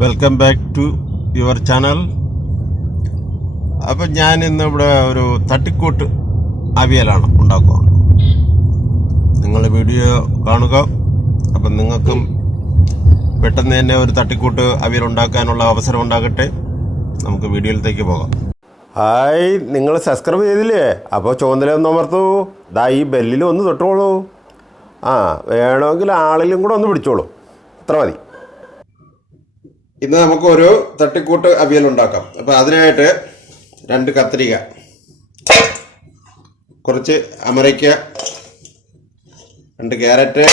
Welcome back to your channel. അപ്പം ഞാൻ ഇന്നിവിടെ ഒരു തട്ടിക്കൂട്ട് അവിയലാണ് ഉണ്ടാക്കുക. നിങ്ങൾ വീഡിയോ കാണുക. അപ്പം നിങ്ങൾക്കും പെട്ടെന്ന് തന്നെ ഒരു തട്ടിക്കൂട്ട് അവിയൽ ഉണ്ടാക്കാനുള്ള അവസരം ഉണ്ടാകട്ടെ. നമുക്ക് വീഡിയോയിലേക്ക് പോകാം. ഹായ്, നിങ്ങൾ സബ്സ്ക്രൈബ് ചെയ്തില്ലേ? അപ്പോൾ ചുവന്തലൊന്ന് അമർത്തൂ. ഈ ബെല്ലിൽ ഒന്ന് തൊട്ടോളൂ. വേണമെങ്കിൽ ആളിലും കൂടെ ഒന്ന് പിടിച്ചോളൂ. അത്ര മതി. ഇന്ന് നമുക്കൊരു തട്ടിക്കൂട്ട് അവിയൽ ഉണ്ടാക്കാം. അപ്പോൾ അതിനായിട്ട് 2 കത്തിരിക്ക, കുറച്ച് അമരയ്ക്ക, 2 ക്യാരറ്റ്,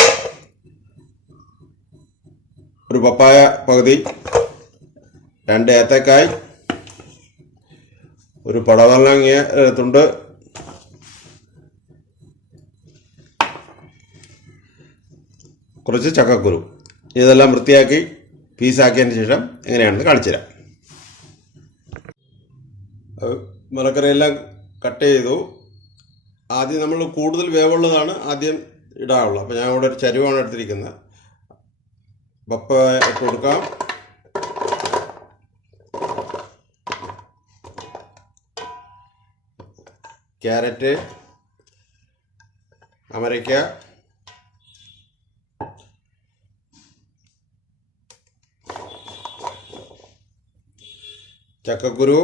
ഒരു പപ്പായ പകുതി, 2 ഏത്തക്കായ്, ഒരു പടവലങ്ങ തുണ്ട്, കുറച്ച് ചക്കക്കുരു. ഇതെല്ലാം വൃത്തിയാക്കി പീസാക്കിയതിന് ശേഷം എങ്ങനെയാണെന്ന് കാണിച്ചു തരാം. മലക്കറിയെല്ലാം കട്ട് ചെയ്തു. ആദ്യം നമ്മൾ കൂടുതൽ വേവുള്ളതാണ് ആദ്യം ഇടാനുള്ളത്. അപ്പോൾ ഞാൻ ഇവിടെ ഒരു ചരുവാണ് എടുത്തിരിക്കുന്നത്. പപ്പായ ഇട്ട് കൊടുക്കാം. ക്യാരറ്റ്, അമരയ്ക്ക, ചക്കക്കുരു,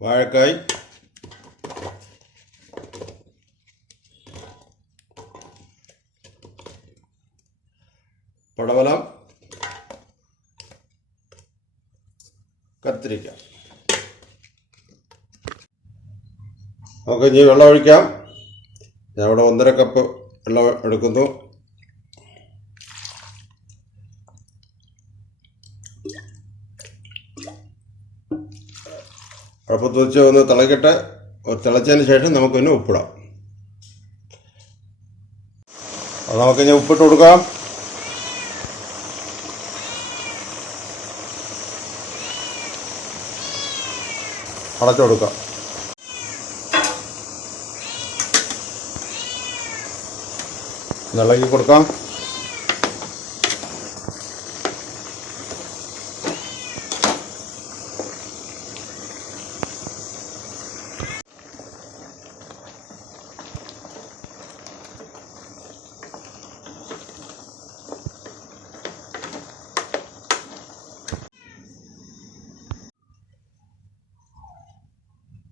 വാഴക്കായ്, പടവലം, കത്തിരിക്ക. നമുക്ക് ഇനി വെള്ളം ഒഴിക്കാം. ഞാൻ ഇവിടെ 1.5 കപ്പ് വെള്ളം എടുക്കുന്നു. അടുപ്പത്ത് വെച്ച് ഒന്ന് തിളക്കട്ടെ. തിളച്ചതിന് ശേഷം നമുക്കൊന്ന് ഉപ്പിടാം. അത് നമുക്കിനി ഉപ്പിട്ട് കൊടുക്കാം. അടച്ചു കൊടുക്കാം. ഇളക്കി കൊടുക്കാം.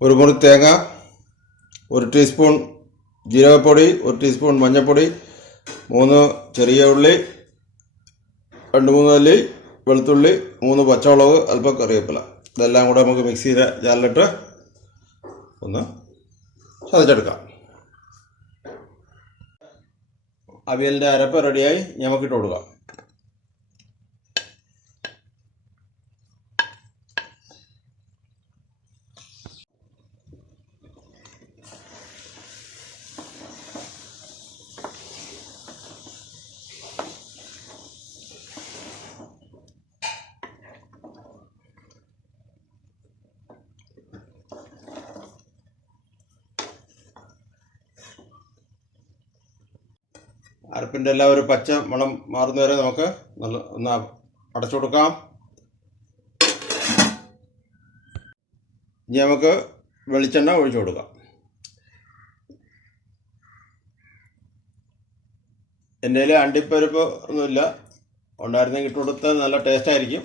ഒരു മുറി തേങ്ങ, 1 ടീസ്പൂൺ ജീരകപ്പൊടി, 1 ടീസ്പൂൺ മഞ്ഞൾപ്പൊടി, 3 ചെറിയ ഉള്ളി, 2-3 അല്ലി വെളുത്തുള്ളി, 3 പച്ചമുളക്, അല്പം കറിവേപ്പില. ഇതെല്ലാം കൂടെ നമുക്ക് മിക്സിയുടെ ജാറിലിട്ട് ഒന്ന് ചതച്ചെടുക്കാം. അവിയലിൻ്റെ അരപ്പ് റെഡിയായി. നമുക്കിട്ട് കൊടുക്കാം. അരപ്പിൻ്റെ എല്ലാം ഒരു പച്ച മണം മാറുന്നവരെ നമുക്ക് ഒന്ന് അടച്ചു കൊടുക്കാം. ഇനി നമുക്ക് വെളിച്ചെണ്ണ ഒഴിച്ചു കൊടുക്കാം. എൻ്റെ കയ്യിൽ അണ്ടിപ്പരിപ്പ് ഒന്നുമില്ല. ഉണ്ടായിരുന്നെങ്കിൽ ഇട്ട് കൊടുത്താൽ നല്ല ടേസ്റ്റായിരിക്കും.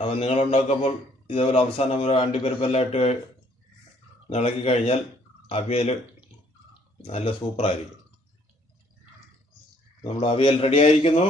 അപ്പം നിങ്ങളുണ്ടാക്കുമ്പോൾ ഇതേപോലെ അവസാനം ഒരു അണ്ടിപ്പരിപ്പെല്ലാം ഇട്ട് ഇളക്കി കഴിഞ്ഞാൽ അവിയൽ നല്ല സൂപ്പറായിരിക്കും. നമ്മുടെ അവിയൽ റെഡിയായിരിക്കുന്നു.